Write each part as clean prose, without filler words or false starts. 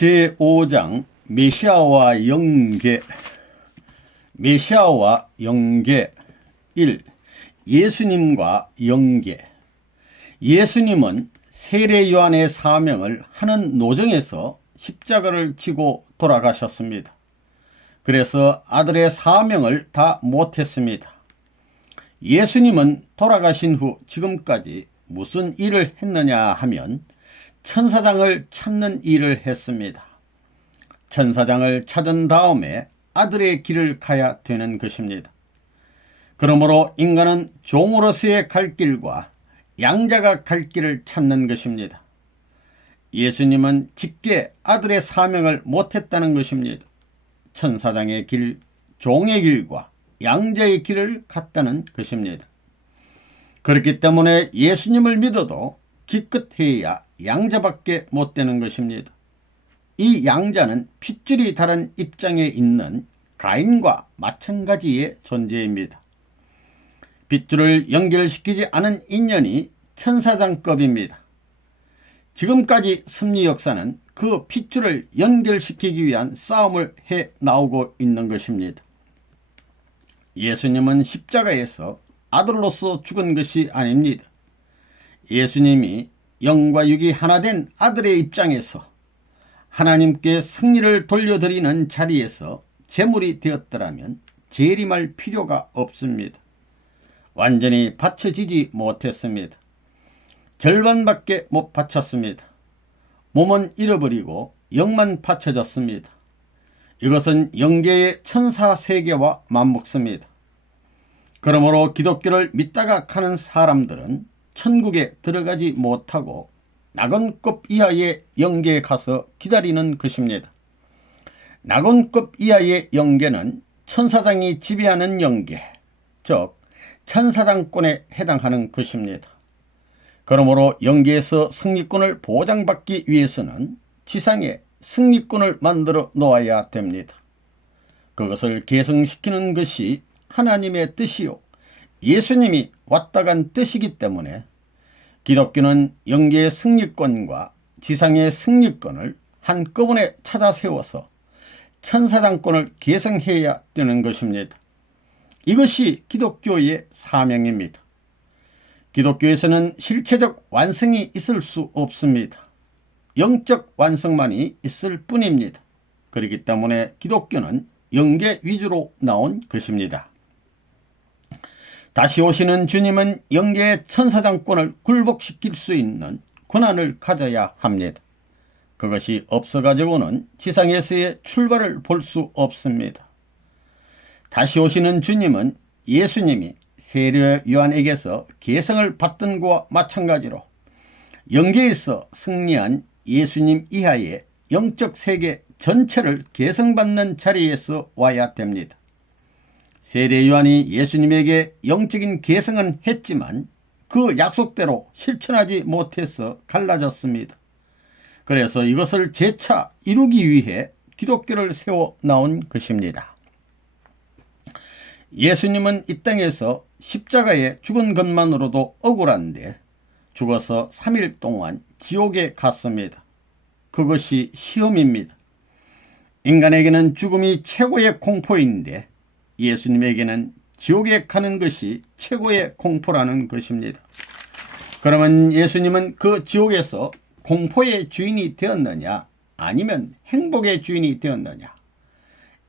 제5장 메시아와 영계. 메시아와 영계 1. 예수님과 영계. 예수님은 세례 요한의 사명을 하는 노정에서 십자가를 지고 돌아가셨습니다. 그래서 아들의 사명을 다 못했습니다. 예수님은 돌아가신 후 지금까지 무슨 일을 했느냐 하면 천사장을 찾는 일을 했습니다. 천사장을 찾은 다음에 아들의 길을 가야 되는 것입니다. 그러므로 인간은 종으로서의 갈 길과 양자가 갈 길을 찾는 것입니다. 예수님은 직계 아들의 사명을 못했다는 것입니다. 천사장의 길, 종의 길과 양자의 길을 갔다는 것입니다. 그렇기 때문에 예수님을 믿어도 기껏해야 양자밖에 못 되는 것입니다. 이 양자는 핏줄이 다른 입장에 있는 가인과 마찬가지의 존재입니다. 핏줄을 연결시키지 않은 인연이 천사장급입니다. 지금까지 섭리 역사는 그 핏줄을 연결시키기 위한 싸움을 해 나오고 있는 것입니다. 예수님은 십자가에서 아들로서 죽은 것이 아닙니다. 예수님이 영과 육이 하나 된 아들의 입장에서 하나님께 승리를 돌려드리는 자리에서 제물이 되었더라면 재림할 필요가 없습니다. 완전히 받쳐지지 못했습니다. 절반밖에 못 바쳤습니다. 몸은 잃어버리고 영만 바쳐졌습니다. 이것은 영계의 천사 세계와 맞먹습니다. 그러므로 기독교를 믿다가 가는 사람들은 천국에 들어가지 못하고 낙원급 이하의 영계에 가서 기다리는 것입니다. 낙원급 이하의 영계는 천사장이 지배하는 영계, 즉 천사장권에 해당하는 것입니다. 그러므로 영계에서 승리권을 보장받기 위해서는 지상에 승리권을 만들어 놓아야 됩니다. 그것을 계승시키는 것이 하나님의 뜻이요 예수님이 왔다 간 뜻이기 때문에 기독교는 영계의 승리권과 지상의 승리권을 한꺼번에 찾아 세워서 천사장권을 계승해야 되는 것입니다. 이것이 기독교의 사명입니다. 기독교에서는 실체적 완성이 있을 수 없습니다. 영적 완성만이 있을 뿐입니다. 그렇기 때문에 기독교는 영계 위주로 나온 것입니다. 다시 오시는 주님은 영계의 천사장권을 굴복시킬 수 있는 권한을 가져야 합니다. 그것이 없어가지고는 지상에서의 출발을 볼 수 없습니다. 다시 오시는 주님은 예수님이 세례 요한에게서 계승을 받던 것과 마찬가지로 영계에서 승리한 예수님 이하의 영적 세계 전체를 계승받는 자리에서 와야 됩니다. 세례 요한이 예수님에게 영적인 계승은 했지만 그 약속대로 실천하지 못해서 갈라졌습니다. 그래서 이것을 재차 이루기 위해 기독교를 세워 나온 것입니다. 예수님은 이 땅에서 십자가에 죽은 것만으로도 억울한데 죽어서 3일 동안 지옥에 갔습니다. 그것이 시험입니다. 인간에게는 죽음이 최고의 공포인데 예수님에게는 지옥에 가는 것이 최고의 공포라는 것입니다. 그러면 예수님은 그 지옥에서 공포의 주인이 되었느냐 아니면 행복의 주인이 되었느냐?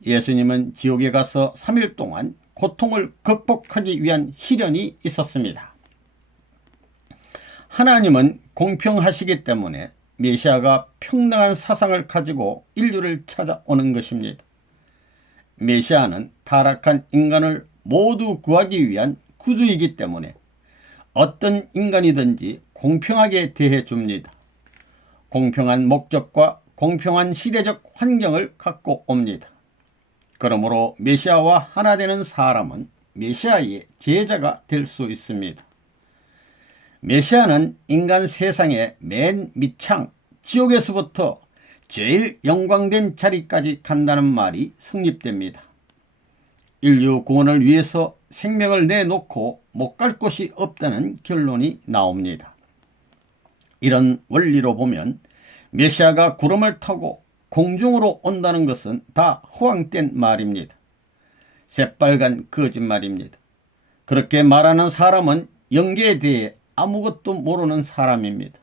예수님은 지옥에 가서 3일 동안 고통을 극복하기 위한 시련이 있었습니다. 하나님은 공평하시기 때문에 메시아가 평등한 사상을 가지고 인류를 찾아오는 것입니다. 메시아는 타락한 인간을 모두 구하기 위한 구주이기 때문에 어떤 인간이든지 공평하게 대해 줍니다. 공평한 목적과 공평한 시대적 환경을 갖고 옵니다. 그러므로 메시아와 하나 되는 사람은 메시아의 제자가 될 수 있습니다. 메시아는 인간 세상의 맨 밑창 지옥에서부터 제일 영광된 자리까지 간다는 말이 성립됩니다. 인류 구원을 위해서 생명을 내놓고 못 갈 곳이 없다는 결론이 나옵니다. 이런 원리로 보면 메시아가 구름을 타고 공중으로 온다는 것은 다 허황된 말입니다. 새빨간 거짓말입니다. 그렇게 말하는 사람은 영계에 대해 아무것도 모르는 사람입니다.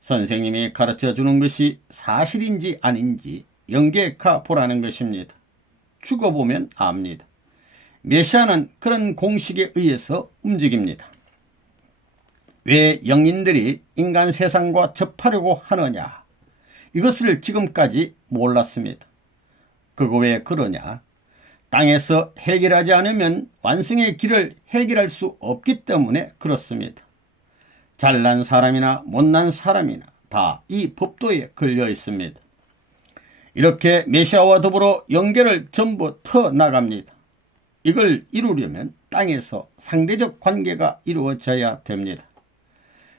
선생님이 가르쳐 주는 것이 사실인지 아닌지 영계가 보라는 것입니다. 죽어보면 압니다. 메시아는 그런 공식에 의해서 움직입니다. 왜 영인들이 인간 세상과 접하려고 하느냐? 이것을 지금까지 몰랐습니다. 그거 왜 그러냐? 땅에서 해결하지 않으면 완성의 길을 해결할 수 없기 때문에 그렇습니다. 잘난 사람이나 못난 사람이나 다 이 법도에 걸려 있습니다. 이렇게 메시아와 더불어 영계를 전부 터나갑니다. 이걸 이루려면 땅에서 상대적 관계가 이루어져야 됩니다.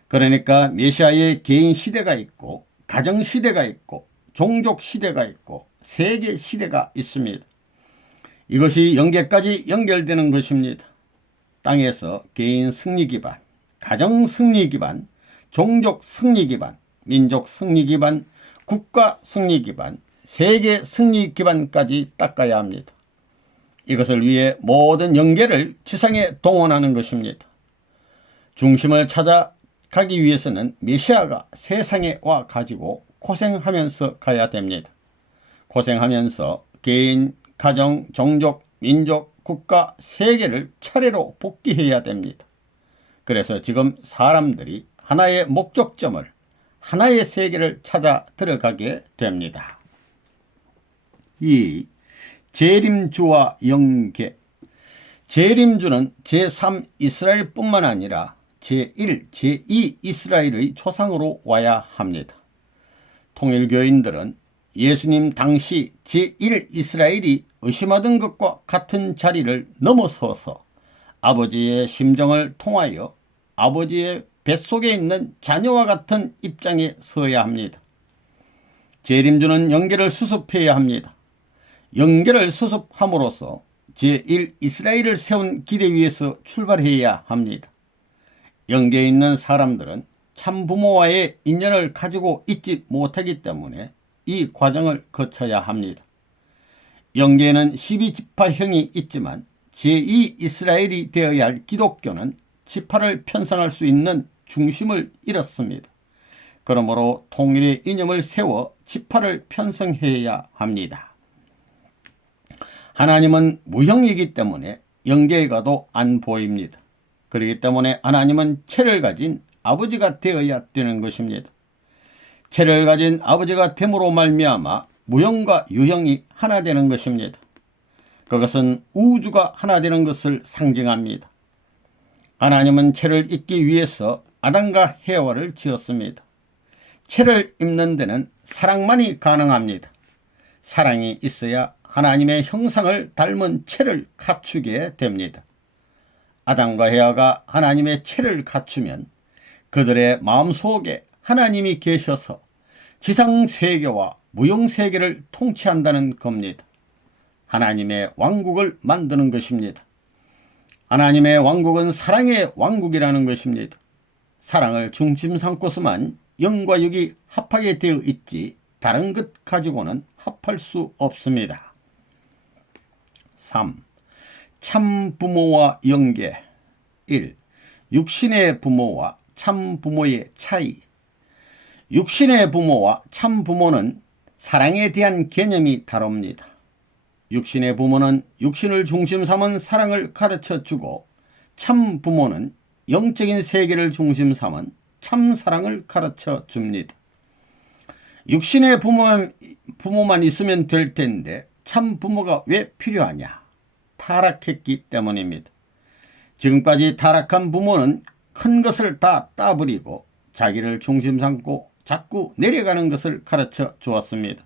그러니까 메시아의 개인 시대가 있고 가정 시대가 있고 종족 시대가 있고 세계 시대가 있습니다. 이것이 영계까지 연결되는 것입니다. 땅에서 개인 승리 기반, 가정 승리 기반, 종족 승리 기반, 민족 승리 기반, 국가 승리 기반, 세계 승리 기반까지 닦아야 합니다. 이것을 위해 모든 영계를 지상에 동원하는 것입니다. 중심을 찾아가기 위해서는 메시아가 세상에 와 가지고 고생하면서 가야 됩니다. 고생하면서 개인, 가정, 종족, 민족, 국가, 세계를 차례로 복귀해야 됩니다. 그래서 지금 사람들이 하나의 목적점을, 하나의 세계를 찾아 들어가게 됩니다. 2. 재림주와 영계. 재림주는 제3 이스라엘뿐만 아니라 제1, 제2 이스라엘의 조상으로 와야 합니다. 통일교인들은 예수님 당시 제1 이스라엘이 의심하던 것과 같은 자리를 넘어서서 아버지의 심정을 통하여 아버지의 뱃속에 있는 자녀와 같은 입장에 서야 합니다. 재림주는 영계를 수습해야 합니다. 영계를 수습함으로써 제1 이스라엘을 세운 기대 위에서 출발해야 합니다. 영계에 있는 사람들은 참부모와의 인연을 가지고 있지 못하기 때문에 이 과정을 거쳐야 합니다. 영계에는 12지파형이 있지만 제2 이스라엘이 되어야 할 기독교는 지파를 편성할 수 있는 중심을 잃었습니다. 그러므로 통일의 이념을 세워 지파를 편성해야 합니다. 하나님은 무형이기 때문에 영계에 가도 안 보입니다. 그렇기 때문에 하나님은 체를 가진 아버지가 되어야 되는 것입니다. 체를 가진 아버지가 됨으로 말미암아 무형과 유형이 하나 되는 것입니다. 그것은 우주가 하나 되는 것을 상징합니다. 하나님은 체를 입기 위해서 아담과 해와를 지었습니다. 체를 입는 데는 사랑만이 가능합니다. 사랑이 있어야 하나님의 형상을 닮은 체를 갖추게 됩니다. 아담과 해와가 하나님의 체를 갖추면 그들의 마음속에 하나님이 계셔서 지상세계와 무형세계를 통치한다는 겁니다. 하나님의 왕국을 만드는 것입니다. 하나님의 왕국은 사랑의 왕국이라는 것입니다. 사랑을 중심 삼고서만 영과 육이 합하게 되어 있지 다른 것 가지고는 합할 수 없습니다. 3. 참부모와 영계. 1. 육신의 부모와 참부모의 차이. 육신의 부모와 참부모는 사랑에 대한 개념이 다릅니다. 육신의 부모는 육신을 중심 삼은 사랑을 가르쳐주고 참부모는 영적인 세계를 중심 삼은 참사랑을 가르쳐줍니다. 육신의 부모만 있으면 될 텐데 참부모가 왜 필요하냐? 타락했기 때문입니다. 지금까지 타락한 부모는 큰 것을 다 따버리고 자기를 중심 삼고 자꾸 내려가는 것을 가르쳐 주었습니다.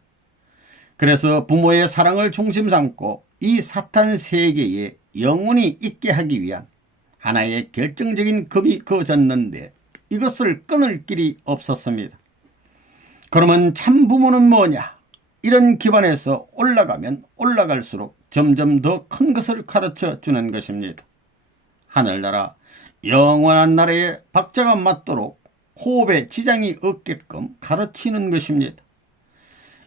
그래서 부모의 사랑을 중심 삼고 이 사탄 세계에 영원히 있게 하기 위한 하나의 결정적인 겁이 그어졌는데 이것을 끊을 길이 없었습니다. 그러면 참부모는 뭐냐? 이런 기반에서 올라가면 올라갈수록 점점 더 큰 것을 가르쳐 주는 것입니다. 하늘나라, 영원한 나라에 박자가 맞도록 호흡에 지장이 없게끔 가르치는 것입니다.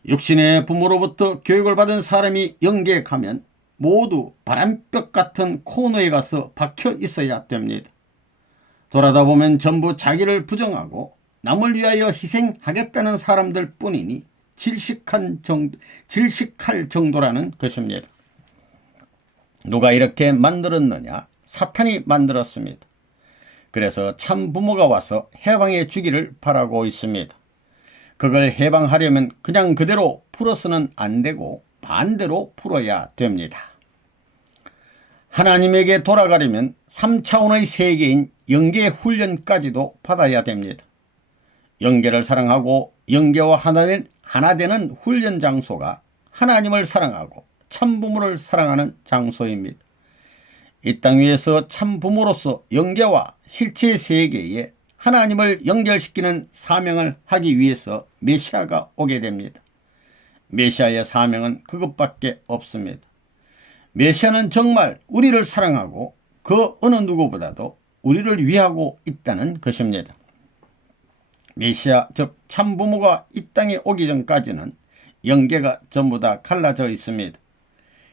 육신의 부모로부터 교육을 받은 사람이 영계에 가면 모두 바람벽 같은 코너에 가서 박혀 있어야 됩니다. 돌아다 보면 전부 자기를 부정하고 남을 위하여 희생하겠다는 사람들 뿐이니 질식할 정도라는 것입니다. 누가 이렇게 만들었느냐? 사탄이 만들었습니다. 그래서 참 부모가 와서 해방해 주기를 바라고 있습니다. 그걸 해방하려면 그냥 그대로 풀어서는 안 되고 반대로 풀어야 됩니다. 하나님에게 돌아가려면 3차원의 세계인 영계 훈련까지도 받아야 됩니다. 영계를 사랑하고 영계와 하나 되는 훈련 장소가 하나님을 사랑하고 참부모를 사랑하는 장소입니다. 이 땅 위에서 참부모로서 영계와 실체 세계에 하나님을 연결시키는 사명을 하기 위해서 메시아가 오게 됩니다. 메시아의 사명은 그것밖에 없습니다. 메시아는 정말 우리를 사랑하고 그 어느 누구보다도 우리를 위하고 있다는 것입니다. 메시아 즉 참부모가 이 땅에 오기 전까지는 영계가 전부 다 갈라져 있습니다.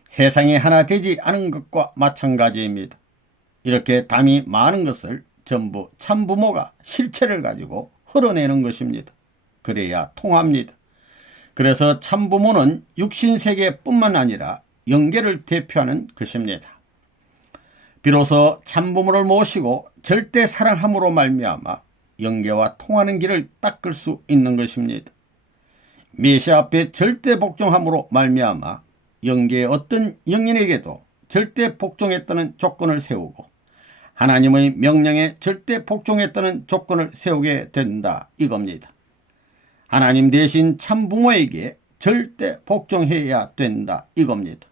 세상에 하나 되지 않은 것과 마찬가지입니다. 이렇게 담이 많은 것을 전부 참부모가 실체를 가지고 흘러내는 것입니다. 그래야 통합니다. 그래서 참부모는 육신세계뿐만 아니라 영계를 대표하는 것입니다. 비로소 참부모를 모시고 절대 사랑함으로 말미암아 영계와 통하는 길을 닦을 수 있는 것입니다. 메시아 앞에 절대 복종함으로 말미암아 영계의 어떤 영인에게도 절대 복종했다는 조건을 세우고 하나님의 명령에 절대 복종했다는 조건을 세우게 된다 이겁니다. 하나님 대신 참부모에게 절대 복종해야 된다 이겁니다.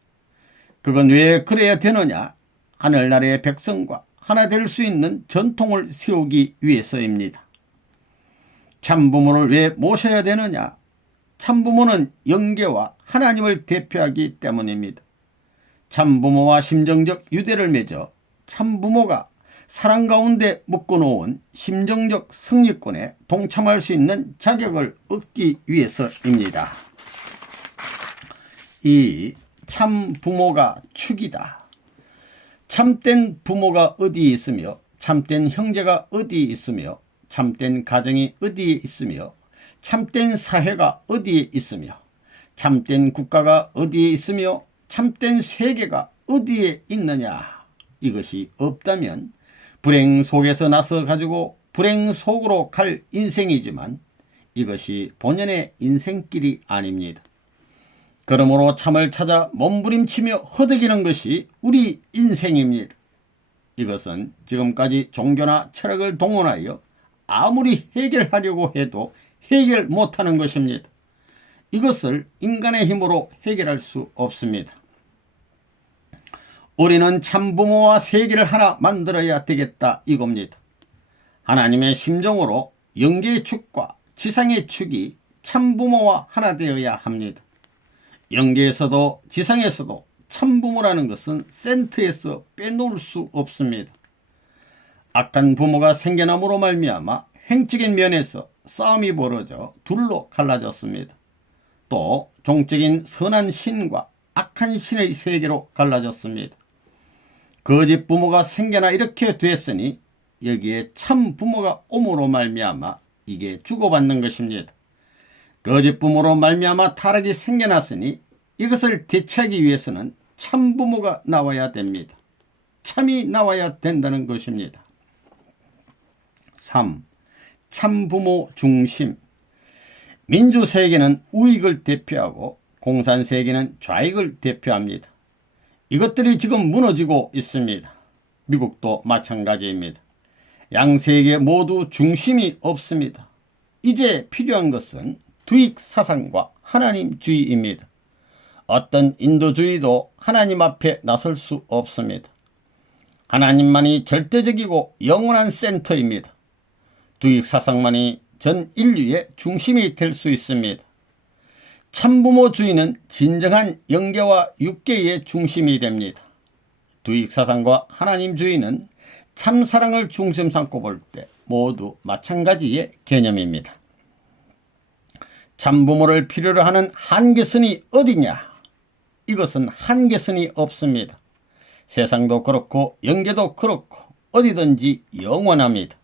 그건 왜 그래야 되느냐? 하늘나라의 백성과 하나 될 수 있는 전통을 세우기 위해서입니다. 참부모를 왜 모셔야 되느냐? 참부모는 영계와 하나님을 대표하기 때문입니다. 참부모와 심정적 유대를 맺어 참부모가 사랑 가운데 묶어놓은 심정적 승리권에 동참할 수 있는 자격을 얻기 위해서입니다. 이 참부모가 축이다. 참된 부모가 어디에 있으며 참된 형제가 어디에 있으며 참된 가정이 어디에 있으며 참된 사회가 어디에 있으며 참된 국가가 어디에 있으며 참된 세계가 어디에 있느냐. 이것이 없다면 불행 속에서 나서 가지고 불행 속으로 갈 인생이지만 이것이 본연의 인생길이 아닙니다. 그러므로 참을 찾아 몸부림치며 허덕이는 것이 우리 인생입니다. 이것은 지금까지 종교나 철학을 동원하여 아무리 해결하려고 해도 해결 못하는 것입니다. 이것을 인간의 힘으로 해결할 수 없습니다. 우리는 참부모와 세계를 하나 만들어야 되겠다 이겁니다. 하나님의 심정으로 영계의 축과 지상의 축이 참부모와 하나 되어야 합니다. 영계에서도 지상에서도 참부모라는 것은 센터에서 빼놓을 수 없습니다. 악한 부모가 생겨남으로 말미암아 행적인 면에서 싸움이 벌어져 둘로 갈라졌습니다. 또 종적인 선한 신과 악한 신의 세계로 갈라졌습니다. 거짓 부모가 생겨나 이렇게 됐으니 여기에 참 부모가 옴으로 말미암아 이게 주고받는 것입니다. 거짓 부모로 말미암아 타락이 생겨났으니 이것을 대체하기 위해서는 참 부모가 나와야 됩니다. 참이 나와야 된다는 것입니다. 3. 참부모 중심. 민주세계는 우익을 대표하고 공산세계는 좌익을 대표합니다. 이것들이 지금 무너지고 있습니다. 미국도 마찬가지입니다. 양세계 모두 중심이 없습니다. 이제 필요한 것은 두익 사상과 하나님주의입니다. 어떤 인도주의도 하나님 앞에 나설 수 없습니다. 하나님만이 절대적이고 영원한 센터입니다. 두익 사상만이 전 인류의 중심이 될 수 있습니다. 참부모주의는 진정한 영계와 육계의 중심이 됩니다. 두익 사상과 하나님주의는 참사랑을 중심 삼고 볼 때 모두 마찬가지의 개념입니다. 참부모를 필요로 하는 한계선이 어디냐? 이것은 한계선이 없습니다. 세상도 그렇고 영계도 그렇고 어디든지 영원합니다.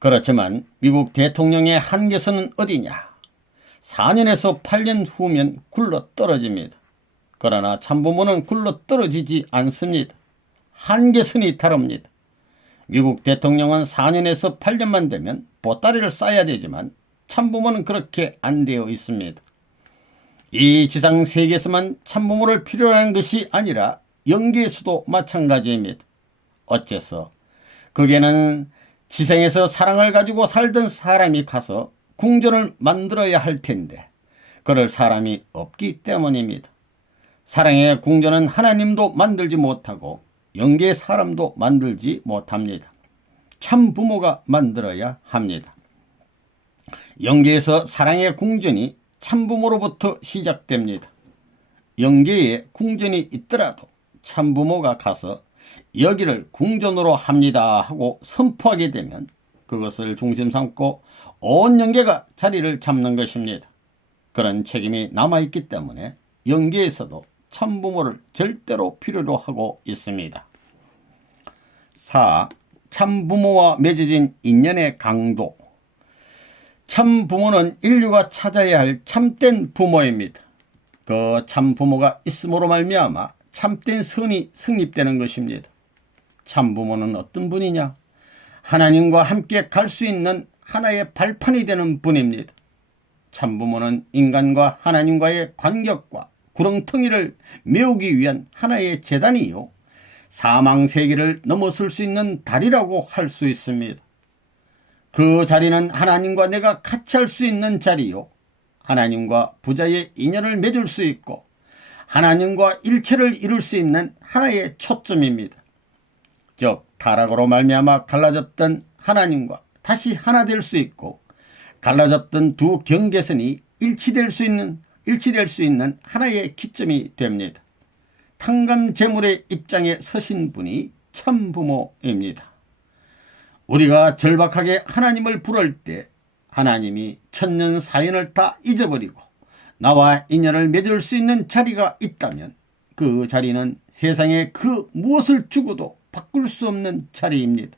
그렇지만 미국 대통령의 한계선은 어디냐? 4년에서 8년 후면 굴러 떨어집니다. 그러나 참부모는 굴러 떨어지지 않습니다. 한계선이 다릅니다. 미국 대통령은 4년에서 8년만 되면 보따리를 싸야 되지만 참부모는 그렇게 안 되어 있습니다. 이 지상 세계에서만 참부모를 필요로 하는 것이 아니라 영계에서도 마찬가지입니다. 어째서? 그게는 지상에서 사랑을 가지고 살던 사람이 가서 궁전을 만들어야 할 텐데 그럴 사람이 없기 때문입니다. 사랑의 궁전은 하나님도 만들지 못하고 영계의 사람도 만들지 못합니다. 참부모가 만들어야 합니다. 영계에서 사랑의 궁전이 참부모로부터 시작됩니다. 영계에 궁전이 있더라도 참부모가 가서 여기를 궁전으로 합니다 하고 선포하게 되면 그것을 중심 삼고 온 영계가 자리를 잡는 것입니다. 그런 책임이 남아있기 때문에 영계에서도 참부모를 절대로 필요로 하고 있습니다. 4. 참부모와 맺어진 인연의 강도. 참부모는 인류가 찾아야 할 참된 부모입니다. 그 참부모가 있음으로 말미암아 참된 선이 성립되는 것입니다. 참부모는 어떤 분이냐? 하나님과 함께 갈 수 있는 하나의 발판이 되는 분입니다. 참부모는 인간과 하나님과의 관계과 구렁텅이를 메우기 위한 하나의 제단이요, 사망세계를 넘어설 수 있는 다리라고 할 수 있습니다. 그 자리는 하나님과 내가 같이 할 수 있는 자리요, 하나님과 부자의 인연을 맺을 수 있고 하나님과 일체를 이룰 수 있는 하나의 초점입니다. 즉 타락으로 말미암아 갈라졌던 하나님과 다시 하나 될 수 있고 갈라졌던 두 경계선이 일치될 수 있는 하나의 기점이 됩니다. 탕감제물의 입장에 서신 분이 참부모입니다. 우리가 절박하게 하나님을 부를 때 하나님이 천년 사연을 다 잊어버리고 나와 인연을 맺을 수 있는 자리가 있다면 그 자리는 세상에 그 무엇을 주고도 바꿀 수 없는 자리입니다.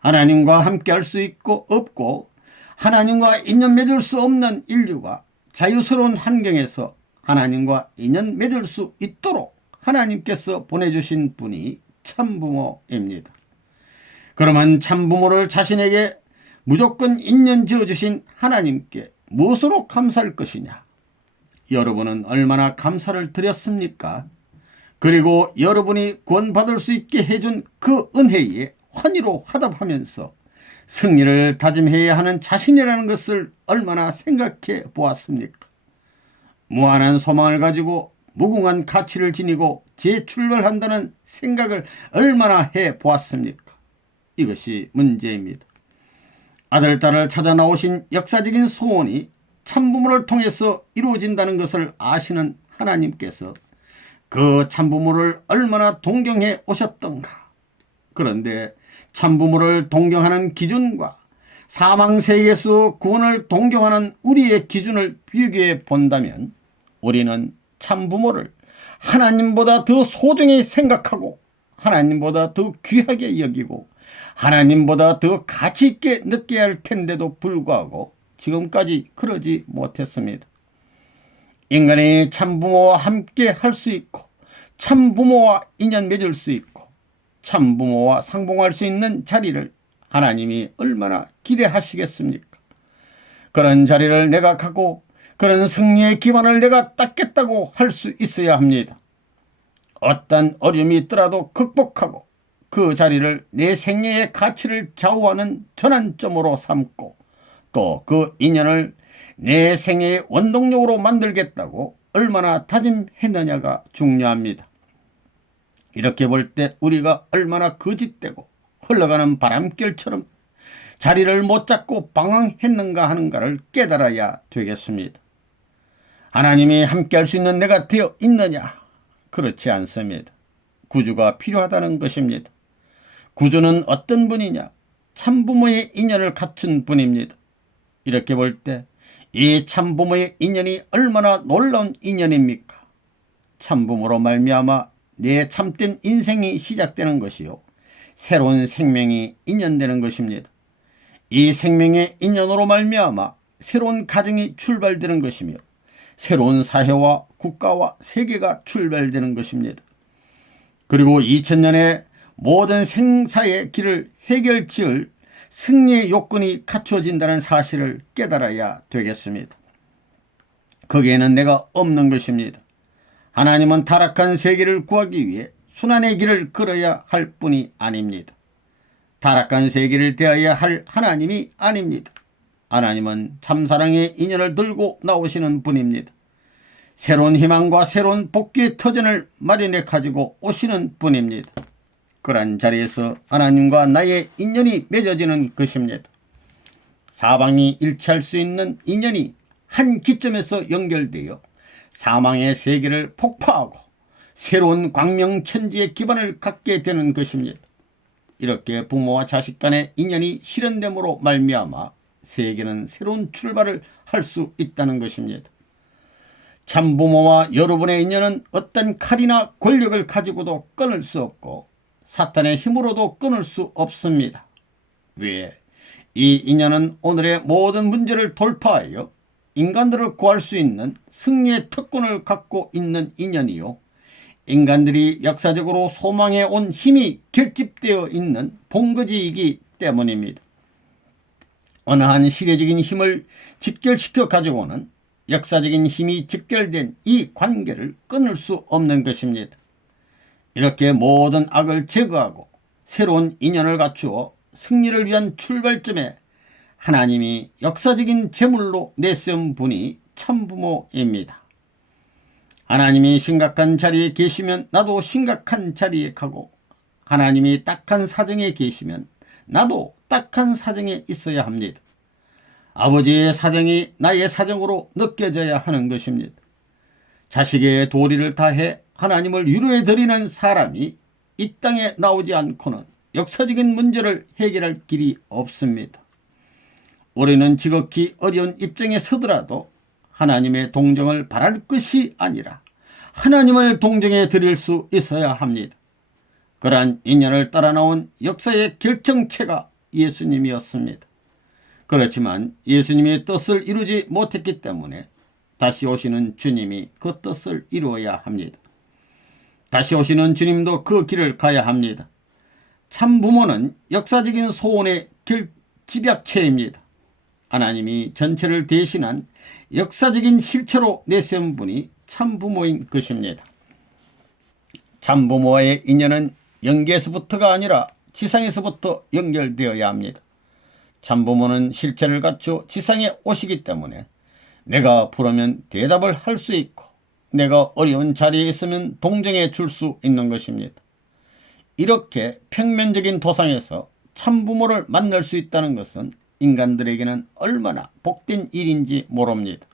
하나님과 함께 할 수 있고 없고 하나님과 인연 맺을 수 없는 인류가 자유스러운 환경에서 하나님과 인연 맺을 수 있도록 하나님께서 보내주신 분이 참부모입니다. 그러면 참부모를 자신에게 무조건 인연 지어주신 하나님께 무엇으로 감사할 것이냐? 여러분은 얼마나 감사를 드렸습니까? 그리고 여러분이 구원받을 수 있게 해준 그 은혜에 환희로 화답하면서 승리를 다짐해야 하는 자신이라는 것을 얼마나 생각해 보았습니까? 무한한 소망을 가지고 무궁한 가치를 지니고 재출발한다는 생각을 얼마나 해 보았습니까? 이것이 문제입니다. 아들, 딸을 찾아 나오신 역사적인 소원이 참부모를 통해서 이루어진다는 것을 아시는 하나님께서 그 참부모를 얼마나 동경해 오셨던가. 그런데 참부모를 동경하는 기준과 사망세계에서 구원을 동경하는 우리의 기준을 비교해 본다면 우리는 참부모를 하나님보다 더 소중히 생각하고 하나님보다 더 귀하게 여기고 하나님보다 더 가치 있게 느껴야 할 텐데도 불구하고 지금까지 그러지 못했습니다. 인간이 참부모와 함께 할 수 있고 참부모와 인연 맺을 수 있고 참부모와 상봉할 수 있는 자리를 하나님이 얼마나 기대하시겠습니까? 그런 자리를 내가 가고 그런 승리의 기반을 내가 닦겠다고 할 수 있어야 합니다. 어떤 어려움이 있더라도 극복하고 그 자리를 내 생애의 가치를 좌우하는 전환점으로 삼고 또 그 인연을 내 생애의 원동력으로 만들겠다고 얼마나 다짐했느냐가 중요합니다. 이렇게 볼 때 우리가 얼마나 거짓되고 흘러가는 바람결처럼 자리를 못 잡고 방황했는가 하는가를 깨달아야 되겠습니다. 하나님이 함께 할 수 있는 내가 되어 있느냐? 그렇지 않습니다. 구주가 필요하다는 것입니다. 구주는 어떤 분이냐? 참부모의 인연을 갖춘 분입니다. 이렇게 볼 때 이 참부모의 인연이 얼마나 놀라운 인연입니까? 참부모로 말미암아 내 참된 인생이 시작되는 것이요, 새로운 생명이 인연되는 것입니다. 이 생명의 인연으로 말미암아 새로운 가정이 출발되는 것이며 새로운 사회와 국가와 세계가 출발되는 것입니다. 그리고 2000년에 모든 생사의 길을 해결지을 승리의 요건이 갖추어진다는 사실을 깨달아야 되겠습니다. 거기에는 내가 없는 것입니다. 하나님은 타락한 세계를 구하기 위해 순환의 길을 걸어야 할 뿐이 아닙니다. 타락한 세계를 대하여야 할 하나님이 아닙니다. 하나님은 참사랑의 인연을 들고 나오시는 분입니다. 새로운 희망과 새로운 복귀의 터전을 마련해 가지고 오시는 분입니다. 그러한 자리에서 하나님과 나의 인연이 맺어지는 것입니다. 사방이 일치할 수 있는 인연이 한 기점에서 연결되어 사망의 세계를 폭파하고 새로운 광명천지의 기반을 갖게 되는 것입니다. 이렇게 부모와 자식 간의 인연이 실현됨으로 말미암아 세계는 새로운 출발을 할 수 있다는 것입니다. 참부모와 여러분의 인연은 어떤 칼이나 권력을 가지고도 끊을 수 없고 사탄의 힘으로도 끊을 수 없습니다. 왜? 이 인연은 오늘의 모든 문제를 돌파하여 인간들을 구할 수 있는 승리의 특권을 갖고 있는 인연이요, 인간들이 역사적으로 소망해 온 힘이 결집되어 있는 본거지이기 때문입니다. 어느 한 시대적인 힘을 직결시켜 가지고는 역사적인 힘이 직결된 이 관계를 끊을 수 없는 것입니다. 이렇게 모든 악을 제거하고 새로운 인연을 갖추어 승리를 위한 출발점에 하나님이 역사적인 제물로 내세운 분이 참부모입니다. 하나님이 심각한 자리에 계시면 나도 심각한 자리에 가고, 하나님이 딱한 사정에 계시면 나도 딱한 사정에 있어야 합니다. 아버지의 사정이 나의 사정으로 느껴져야 하는 것입니다. 자식의 도리를 다해 하나님을 위로해 드리는 사람이 이 땅에 나오지 않고는 역사적인 문제를 해결할 길이 없습니다. 우리는 지극히 어려운 입장에 서더라도 하나님의 동정을 바랄 것이 아니라 하나님을 동정해 드릴 수 있어야 합니다. 그러한 인연을 따라 나온 역사의 결정체가 예수님이었습니다. 그렇지만 예수님의 뜻을 이루지 못했기 때문에 다시 오시는 주님이 그 뜻을 이루어야 합니다. 다시 오시는 주님도 그 길을 가야 합니다. 참부모는 역사적인 소원의 집약체입니다. 하나님이 전체를 대신한 역사적인 실체로 내세운 분이 참부모인 것입니다. 참부모와의 인연은 영계에서부터가 아니라 지상에서부터 연결되어야 합니다. 참부모는 실체를 갖추어 지상에 오시기 때문에 내가 부르면 대답을 할 수 있고 내가 어려운 자리에 있으면 동정해 줄 수 있는 것입니다. 이렇게 평면적인 도상에서 참부모를 만날 수 있다는 것은 인간들에게는 얼마나 복된 일인지 모릅니다.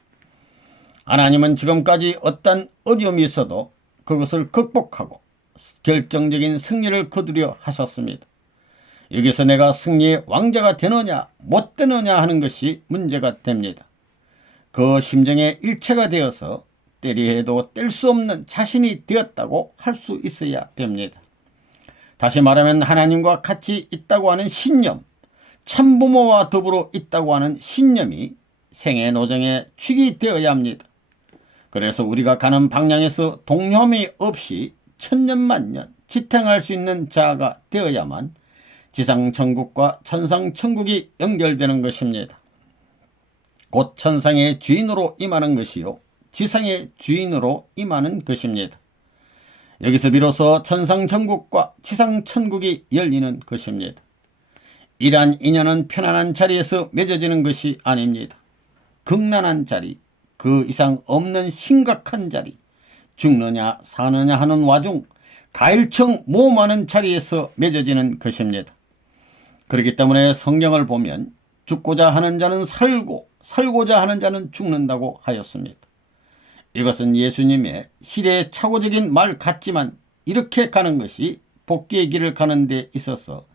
하나님은 지금까지 어떤 어려움이 있어도 그것을 극복하고 결정적인 승리를 거두려 하셨습니다. 여기서 내가 승리의 왕자가 되느냐 못 되느냐 하는 것이 문제가 됩니다. 그 심정에 일체가 되어서 때리해도 뗄 수 없는 자신이 되었다고 할 수 있어야 됩니다. 다시 말하면 하나님과 같이 있다고 하는 신념, 참부모와 더불어 있다고 하는 신념이 생애 노정에 축이 되어야 합니다. 그래서 우리가 가는 방향에서 동요함이 없이 천년만년 지탱할 수 있는 자가 되어야만 지상천국과 천상천국이 연결되는 것입니다. 곧 천상의 주인으로 임하는 것이요 지상의 주인으로 임하는 것입니다. 여기서 비로소 천상천국과 지상천국이 열리는 것입니다. 이러한 인연은 편안한 자리에서 맺어지는 것이 아닙니다. 극난한 자리, 그 이상 없는 심각한 자리, 죽느냐 사느냐 하는 와중 가일청 모험하는 자리에서 맺어지는 것입니다. 그렇기 때문에 성경을 보면 죽고자 하는 자는 살고 살고자 하는 자는 죽는다고 하였습니다. 이것은 예수님의 시대착오적인 말 같지만 이렇게 가는 것이 복귀의 길을 가는 데 있어서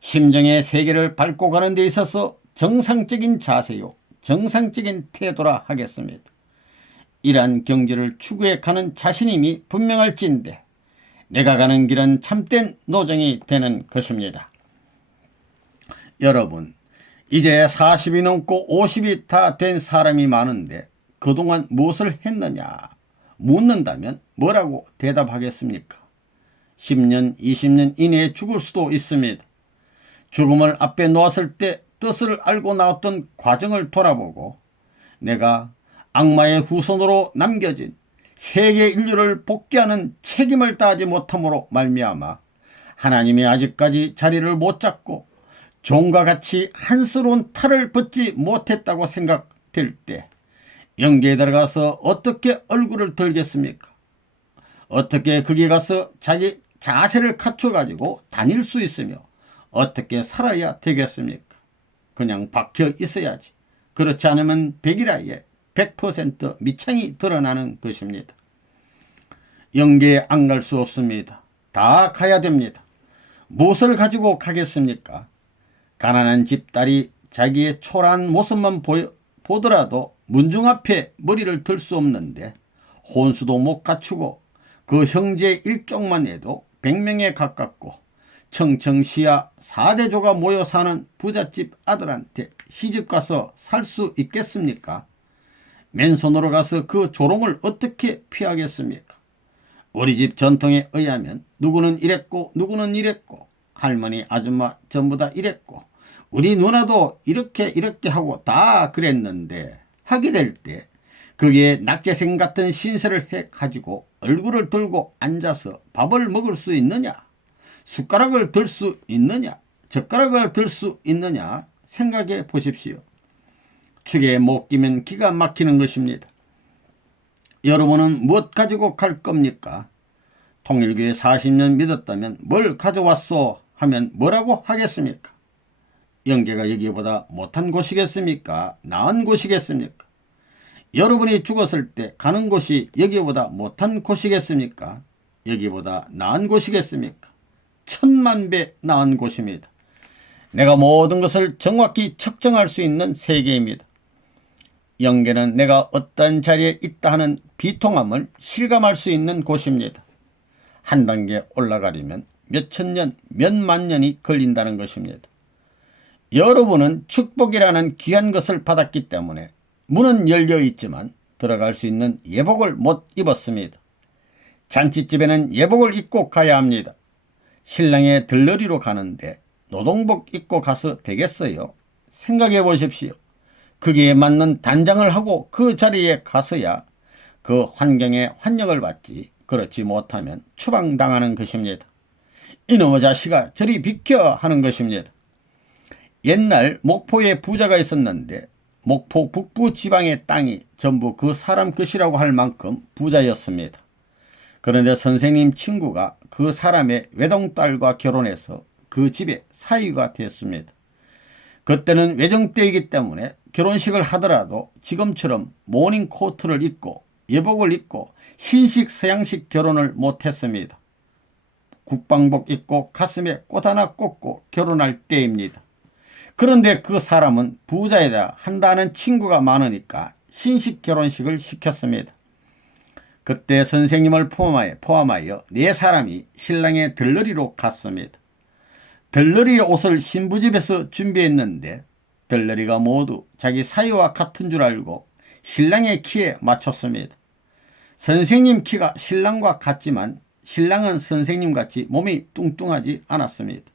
심정의 세계를 밟고 가는 데 있어서 정상적인 자세요 정상적인 태도라 하겠습니다. 이러한 경지를 추구해 가는 자신임이 분명할진대 내가 가는 길은 참된 노정이 되는 것입니다. 여러분, 이제 40이 넘고 50이 다 된 사람이 많은데 그동안 무엇을 했느냐 묻는다면 뭐라고 대답하겠습니까? 10년, 20년 이내에 죽을 수도 있습니다. 죽음을 앞에 놓았을 때 뜻을 알고 나왔던 과정을 돌아보고 내가 악마의 후손으로 남겨진 세계 인류를 복귀하는 책임을 다하지 못함으로 말미암아 하나님이 아직까지 자리를 못 잡고 종과 같이 한스러운 탈을 벗지 못했다고 생각될 때 영계에 들어가서 어떻게 얼굴을 들겠습니까? 어떻게 거기 가서 자기 자세를 갖춰가지고 다닐 수 있으며 어떻게 살아야 되겠습니까? 그냥 박혀 있어야지. 그렇지 않으면 백일하에 100% 밑창이 드러나는 것입니다. 영계에 안 갈 수 없습니다. 다 가야 됩니다. 무엇을 가지고 가겠습니까? 가난한 집딸이 자기의 초라한 모습만 보더라도 문중 앞에 머리를 들 수 없는데 혼수도 못 갖추고 그 형제 일족만 해도 100명에 가깝고 청청시야 4대조가 모여 사는 부잣집 아들한테 시집 가서 살 수 있겠습니까? 맨손으로 가서 그 조롱을 어떻게 피하겠습니까? 우리 집 전통에 의하면 누구는 이랬고 누구는 이랬고 할머니 아줌마 전부 다 이랬고 우리 누나도 이렇게 하고 다 그랬는데 하게 될 때 그게 낙제생 같은 신세를 해 가지고 얼굴을 들고 앉아서 밥을 먹을 수 있느냐? 숟가락을 들 수 있느냐? 젓가락을 들 수 있느냐? 생각해 보십시오. 축에 못 끼면 기가 막히는 것입니다. 여러분은 무엇 가지고 갈 겁니까? 통일교에 40년 믿었다면 뭘 가져왔소 하면 뭐라고 하겠습니까? 영계가 여기보다 못한 곳이겠습니까? 나은 곳이겠습니까? 여러분이 죽었을 때 가는 곳이 여기보다 못한 곳이겠습니까? 여기보다 나은 곳이겠습니까? 1000만배 나은 곳입니다. 내가 모든 것을 정확히 측정할 수 있는 세계입니다. 영계는 내가 어떤 자리에 있다 하는 비통함을 실감할 수 있는 곳입니다. 한 단계 올라가려면 몇천 년, 몇만 년이 걸린다는 것입니다. 여러분은 축복이라는 귀한 것을 받았기 때문에 문은 열려 있지만 들어갈 수 있는 예복을 못 입었습니다. 잔치집에는 예복을 입고 가야 합니다. 신랑의 들러리로 가는데 노동복 입고 가서 되겠어요? 생각해 보십시오. 거기에 맞는 단장을 하고 그 자리에 가서야 그 환경에 환영을 받지 그렇지 못하면 추방당하는 것입니다. 이놈의 자식아 저리 비켜 하는 것입니다. 옛날 목포에 부자가 있었는데 목포 북부 지방의 땅이 전부 그 사람 것이라고 할 만큼 부자였습니다. 그런데 선생님 친구가 그 사람의 외동딸과 결혼해서 그 집의 사위가 됐습니다. 그때는 외정때이기 때문에 결혼식을 하더라도 지금처럼 모닝코트를 입고 예복을 입고 흰식 서양식 결혼을 못했습니다. 국방복 입고 가슴에 꽃 하나 꽂고 결혼할 때입니다. 그런데 그 사람은 부자에다 한다는 친구가 많으니까 신식 결혼식을 시켰습니다. 그때 선생님을 포함하여 4사람이 신랑의 들러리로 갔습니다. 들러리의 옷을 신부집에서 준비했는데 들러리가 모두 자기 사위와 같은 줄 알고 신랑의 키에 맞췄습니다. 선생님 키가 신랑과 같지만 신랑은 선생님같이 몸이 뚱뚱하지 않았습니다.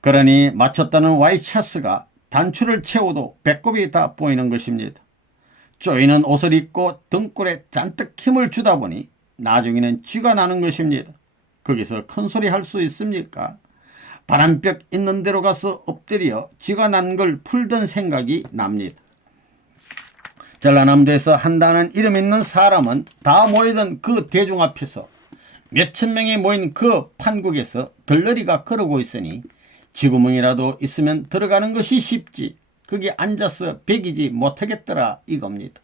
그러니 맞췄다는 와이셔츠가 단추를 채워도 배꼽이 다 보이는 것입니다. 쪼이는 옷을 입고 등골에 잔뜩 힘을 주다 보니 나중에는 쥐가 나는 것입니다. 거기서 큰소리 할 수 있습니까? 바람벽 있는 데로 가서 엎드려 쥐가 난 걸 풀던 생각이 납니다. 전라남도에서 한다는 이름 있는 사람은 다 모이던 그 대중 앞에서 몇천 명이 모인 그 판국에서 들러리가 걸어오고 있으니 쥐구멍이라도 있으면 들어가는 것이 쉽지 거기 앉아서 배기지 못하겠더라 이겁니다.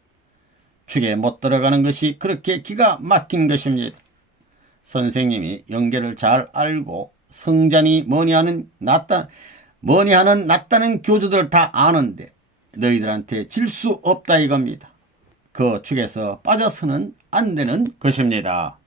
축에 못 들어가는 것이 그렇게 기가 막힌 것입니다. 선생님이 영계를 잘 알고 성잔이 뭐니 하는 낫다는 교주들 다 아는데 너희들한테 질 수 없다 이겁니다. 그 축에서 빠져서는 안 되는 것입니다.